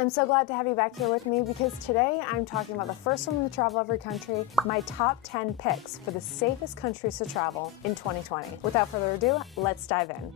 I'm so glad to have you back here with me because today I'm talking about the first woman to travel every country, my top 10 picks for the safest countries to travel in 2020. Without further ado, let's dive in.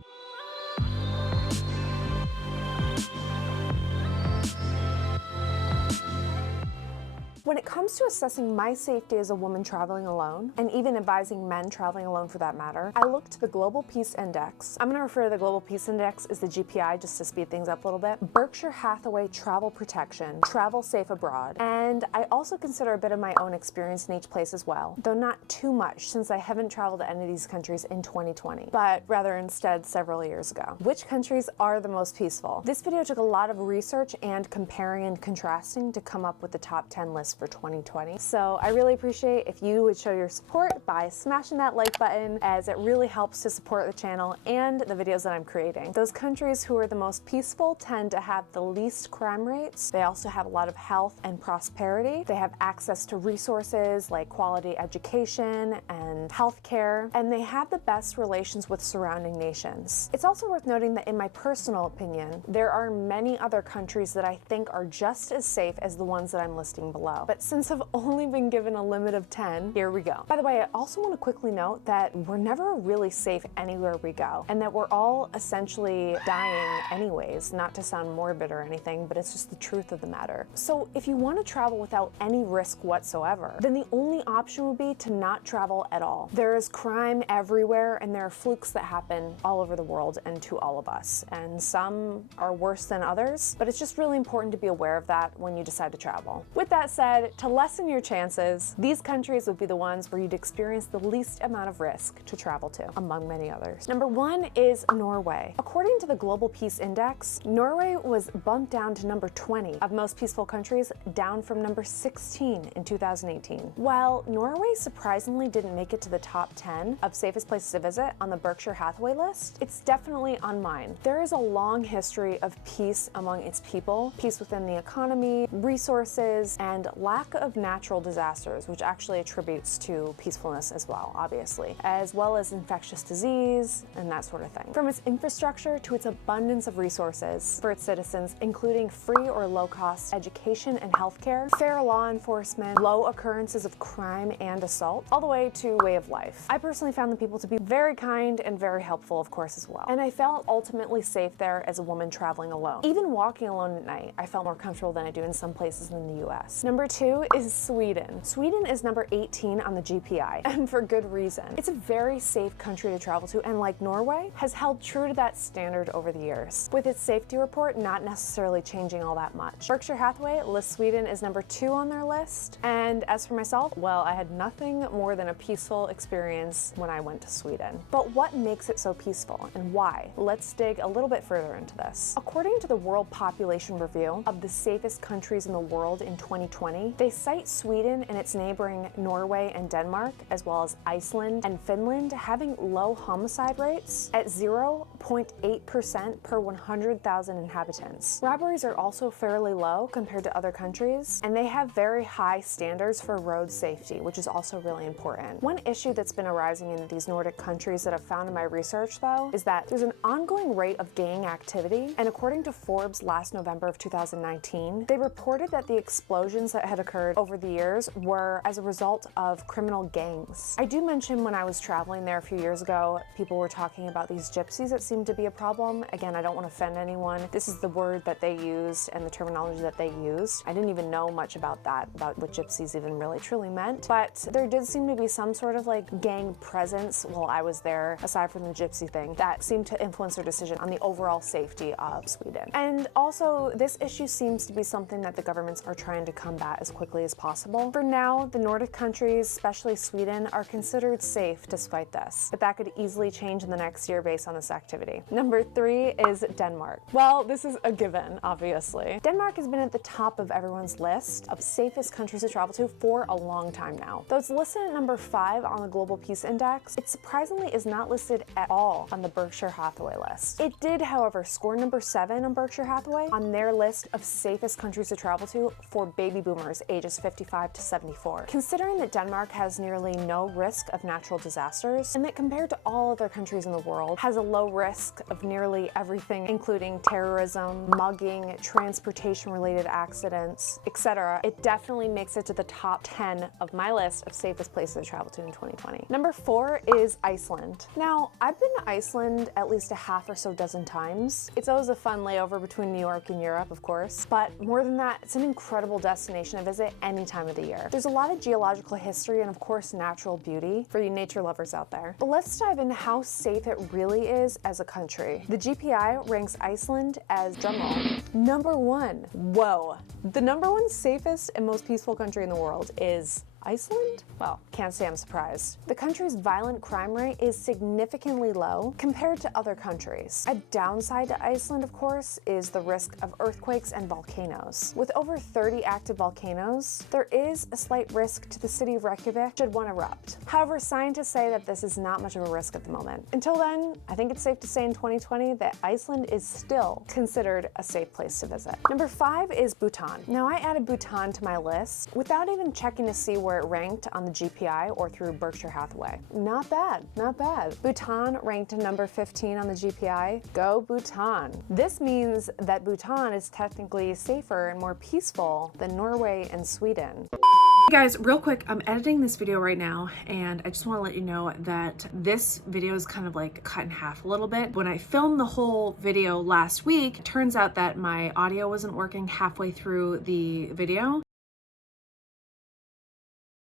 When it comes to assessing my safety as a woman traveling alone, and even advising men traveling alone for that matter, I look to the Global Peace Index. I'm going to refer to the Global Peace Index as the GPI just to speed things up a little bit. Berkshire Hathaway Travel Protection, Travel Safe Abroad, and I also consider a bit of my own experience in each place as well, though not too much since I haven't traveled to any of these countries in 2020, but rather instead several years ago. Which countries are the most peaceful? This video took a lot of research and comparing and contrasting to come up with the top 10 list for 2020. So I really appreciate if you would show your support by smashing that like button, as it really helps to support the channel and the videos that I'm creating. Those countries who are the most peaceful tend to have the least crime rates. They also have a lot of health and prosperity. They have access to resources like quality education and healthcare, and they have the best relations with surrounding nations. It's also worth noting that in my personal opinion, there are many other countries that I think are just as safe as the ones that I'm listing below. But since I've only been given a limit of 10, here we go. By the way, I also want to quickly note that we're never really safe anywhere we go, and that we're all essentially dying anyways, not to sound morbid or anything, but it's just the truth of the matter. So if you want to travel without any risk whatsoever, then the only option would be to not travel at all. There is crime everywhere, and there are flukes that happen all over the world and to all of us, and some are worse than others, but it's just really important to be aware of that when you decide to travel. With that said, to lessen your chances, these countries would be the ones where you'd experience the least amount of risk to travel to, among many others. Number 1 is Norway. According to the Global Peace Index, Norway was bumped down to number 20 of most peaceful countries, down from number 16 in 2018. While Norway surprisingly didn't make it to the top 10 of safest places to visit on the Berkshire Hathaway list, it's definitely on mine. There is a long history of peace among its people, peace within the economy, resources, and lack of natural disasters, which actually attributes to peacefulness as well, obviously, as well as infectious disease and that sort of thing. From its infrastructure to its abundance of resources for its citizens, including free or low-cost education and healthcare, fair law enforcement, low occurrences of crime and assault, all the way to way of life. I personally found the people to be very kind and very helpful, of course, as well. And I felt ultimately safe there as a woman traveling alone. Even walking alone at night, I felt more comfortable than I do in some places in the US. Number 2 is Sweden. Sweden is number 18 on the GPI, and for good reason. It's a very safe country to travel to, and like Norway, has held true to that standard over the years, with its safety report not necessarily changing all that much. Berkshire Hathaway lists Sweden as number 2 on their list, and as for myself, well, I had nothing more than a peaceful experience when I went to Sweden. But what makes it so peaceful, and why? Let's dig a little bit further into this. According to the World Population Review of the safest countries in the world in 2020, they cite Sweden and its neighboring Norway and Denmark, as well as Iceland and Finland, having low homicide rates at 0.8% per 100,000 inhabitants. Robberies are also fairly low compared to other countries, and they have very high standards for road safety, which is also really important. One issue that's been arising in these Nordic countries that I've found in my research, though, is that there's an ongoing rate of gang activity, and according to Forbes last November of 2019, they reported that the explosions that had occurred over the years were as a result of criminal gangs. I do mention when I was traveling there a few years ago, people were talking about these gypsies that seemed to be a problem. Again, I don't want to offend anyone. This is the word that they used and the terminology that they used. I didn't even know much about that, about what gypsies even really truly meant, but there did seem to be some sort of like gang presence while I was there, aside from the gypsy thing, that seemed to influence their decision on the overall safety of Sweden. And also, this issue seems to be something that the governments are trying to combat as quickly as possible. For now, the Nordic countries, especially Sweden, are considered safe despite this, but that could easily change in the next year based on this activity. Number 3 is Denmark. Well, this is a given, obviously. Denmark has been at the top of everyone's list of safest countries to travel to for a long time now. Though it's listed at number 5 on the Global Peace Index, it surprisingly is not listed at all on the Berkshire Hathaway list. It did, however, score number 7 on Berkshire Hathaway on their list of safest countries to travel to for baby boomers consumers ages 55 to 74. Considering that Denmark has nearly no risk of natural disasters, and that compared to all other countries in the world, has a low risk of nearly everything, including terrorism, mugging, transportation-related accidents, etc., it definitely makes it to the top 10 of my list of safest places to travel to in 2020. Number 4 is Iceland. Now, I've been to Iceland at least a half or so dozen times. It's always a fun layover between New York and Europe, of course, but more than that, it's an incredible destination to visit any time of the year. There's a lot of geological history and of course natural beauty for you nature lovers out there. But let's dive into how safe it really is as a country. The GPI ranks Iceland as, drumroll, number 1. Whoa. The number 1 safest and most peaceful country in the world is Iceland? Well, can't say I'm surprised. The country's violent crime rate is significantly low compared to other countries. A downside to Iceland, of course, is the risk of earthquakes and volcanoes. With over 30 active volcanoes, there is a slight risk to the city of Reykjavik should one erupt. However, scientists say that this is not much of a risk at the moment. Until then, I think it's safe to say in 2020 that Iceland is still considered a safe place to visit. Number 5 is Bhutan. Now, I added Bhutan to my list without even checking to see where it ranked on the GPI or through Berkshire Hathaway. Not bad, not bad. Bhutan ranked number 15 on the GPI. Go Bhutan. This means that Bhutan is technically safer and more peaceful than Norway and Sweden. Hey guys, real quick, I'm editing this video right now and I just want to let you know that this video is kind of like cut in half a little bit. When I filmed the whole video last week, it turns out that my audio wasn't working halfway through the video.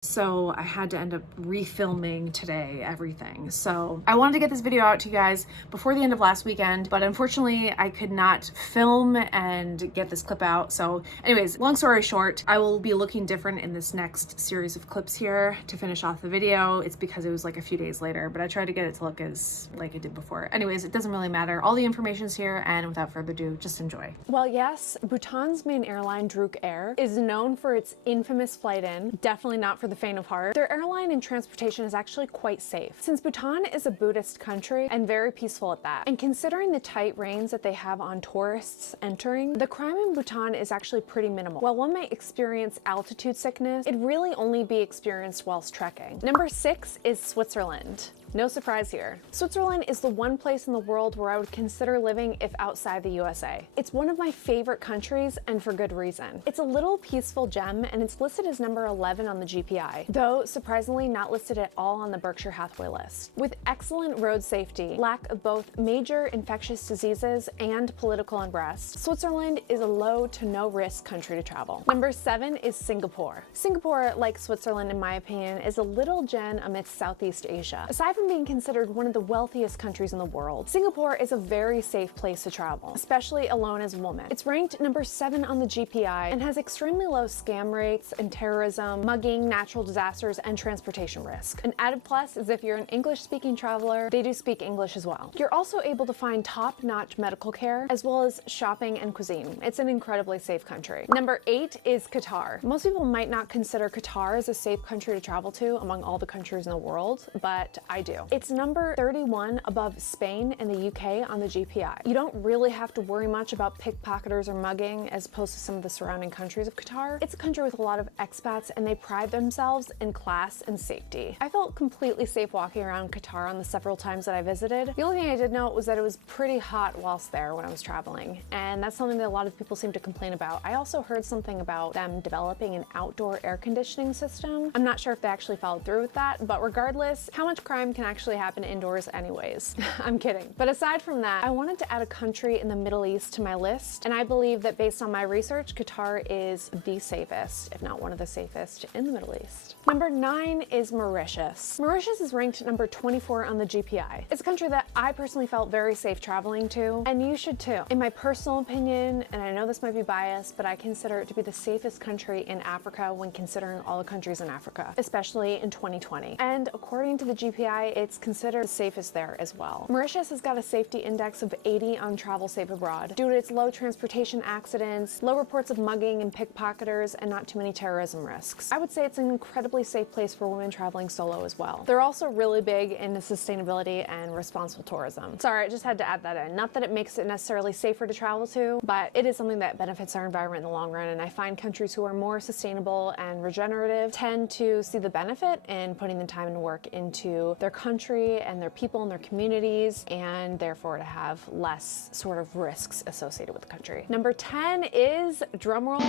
So I had to end up refilming today everything. So I wanted to get this video out to you guys before the end of last weekend, but unfortunately I could not film and get this clip out. So anyways, long story short, I will be looking different in this next series of clips here to finish off the video. It's because it was like a few days later, but I tried to get it to look as like it did before. Anyways, it doesn't really matter. All the information's here, and without further ado, just enjoy. Well, yes, Bhutan's main airline, Druk Air, is known for its infamous flight in, definitely not for the faint of heart. Their airline and transportation is actually quite safe. Since Bhutan is a Buddhist country and very peaceful at that, and considering the tight reins that they have on tourists entering, the crime in Bhutan is actually pretty minimal. While one might experience altitude sickness, it'd really only be experienced whilst trekking. Number 6 is Switzerland. No surprise here. Switzerland is the one place in the world where I would consider living if outside the USA. It's one of my favorite countries, and for good reason. It's a little peaceful gem, and it's listed as number 11 on the GPI, though surprisingly not listed at all on the Berkshire Hathaway list. With excellent road safety, lack of both major infectious diseases and political unrest, Switzerland is a low to no risk country to travel. Number 7 is Singapore. Singapore, like Switzerland in my opinion, is a little gem amidst Southeast Asia. Aside from being considered one of the wealthiest countries in the world, Singapore is a very safe place to travel, especially alone as a woman. It's ranked number 7 on the GPI and has extremely low scam rates and terrorism, mugging, natural disasters, and transportation risk. An added plus is if you're an English-speaking traveler, they do speak English as well. You're also able to find top-notch medical care as well as shopping and cuisine. It's an incredibly safe country. Number 8 is Qatar. Most people might not consider Qatar as a safe country to travel to among all the countries in the world, but I do. It's number 31 above Spain and the UK on the GPI. You don't really have to worry much about pickpocketers or mugging as opposed to some of the surrounding countries of Qatar. It's a country with a lot of expats and they pride themselves in class and safety. I felt completely safe walking around Qatar on the several times that I visited. The only thing I did note was that it was pretty hot whilst there when I was traveling, and that's something that a lot of people seem to complain about. I also heard something about them developing an outdoor air conditioning system. I'm not sure if they actually followed through with that, but regardless, how much crime can actually happen indoors anyways. I'm kidding. But aside from that, I wanted to add a country in the Middle East to my list, and I believe that based on my research, Qatar is the safest, if not one of the safest, in the Middle East. Number 9 is Mauritius. Mauritius is ranked number 24 on the GPI. It's a country that I personally felt very safe traveling to, and you should too. In my personal opinion, and I know this might be biased, but I consider it to be the safest country in Africa when considering all the countries in Africa, especially in 2020. And according to the GPI, why it's considered the safest there as well. Mauritius has got a safety index of 80 on travel safe abroad due to its low transportation accidents, low reports of mugging and pickpocketers, and not too many terrorism risks. I would say it's an incredibly safe place for women traveling solo as well. They're also really big into sustainability and responsible tourism. Sorry, I just had to add that in. Not that it makes it necessarily safer to travel to, but it is something that benefits our environment in the long run, and I find countries who are more sustainable and regenerative tend to see the benefit in putting the time and work into their country and their people and their communities, and therefore to have less sort of risks associated with the country. Number 10 is, drumroll,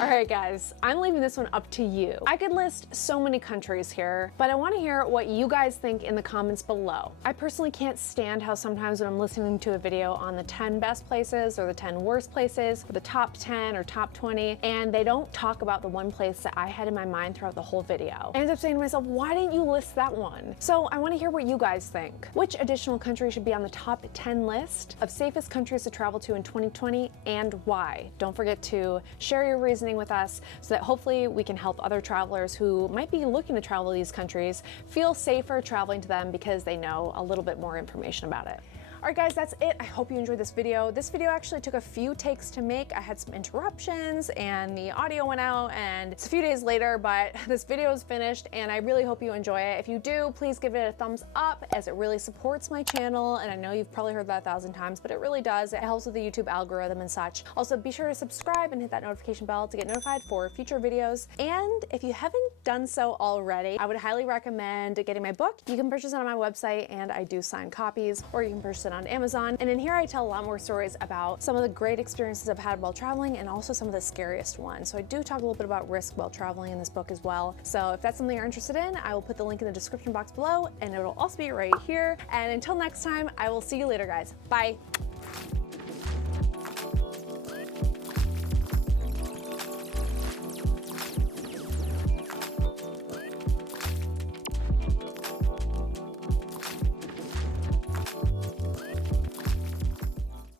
all right guys, I'm leaving this one up to you. I could list so many countries here, but I want to hear what you guys think in the comments below. I personally can't stand how sometimes when I'm listening to a video on the 10 best places or the 10 worst places or the top 10 or top 20, and they don't talk about the one place that I had in my mind throughout the whole video. I end up saying to myself, why didn't you list that one? So I want to hear what you guys think. Which additional country should be on the top 10 list of safest countries to travel to in 2020 and why? Don't forget to share your reasoning with us so that hopefully we can help other travelers who might be looking to travel to these countries feel safer traveling to them because they know a little bit more information about it. All right guys, that's it. I hope you enjoyed this video. This video actually took a few takes to make. I had some interruptions and the audio went out and it's a few days later, but this video is finished and I really hope you enjoy it. If you do, please give it a thumbs up as it really supports my channel. And I know you've probably heard that 1,000 times, but it really does. It helps with the YouTube algorithm and such. Also, be sure to subscribe and hit that notification bell to get notified for future videos. And if you haven't done so already, I would highly recommend getting my book. You can purchase it on my website and I do sign copies, or you can purchase it on Amazon. And in here I tell a lot more stories about some of the great experiences I've had while traveling and also some of the scariest ones. So I do talk a little bit about risk while traveling in this book as well. So if that's something you're interested in, I will put the link in the description box below and it'll also be right here. And until next time, I will see you later guys. Bye.